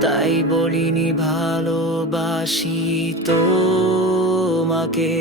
তাই বলিনি ভালোবাসি তোমাকে।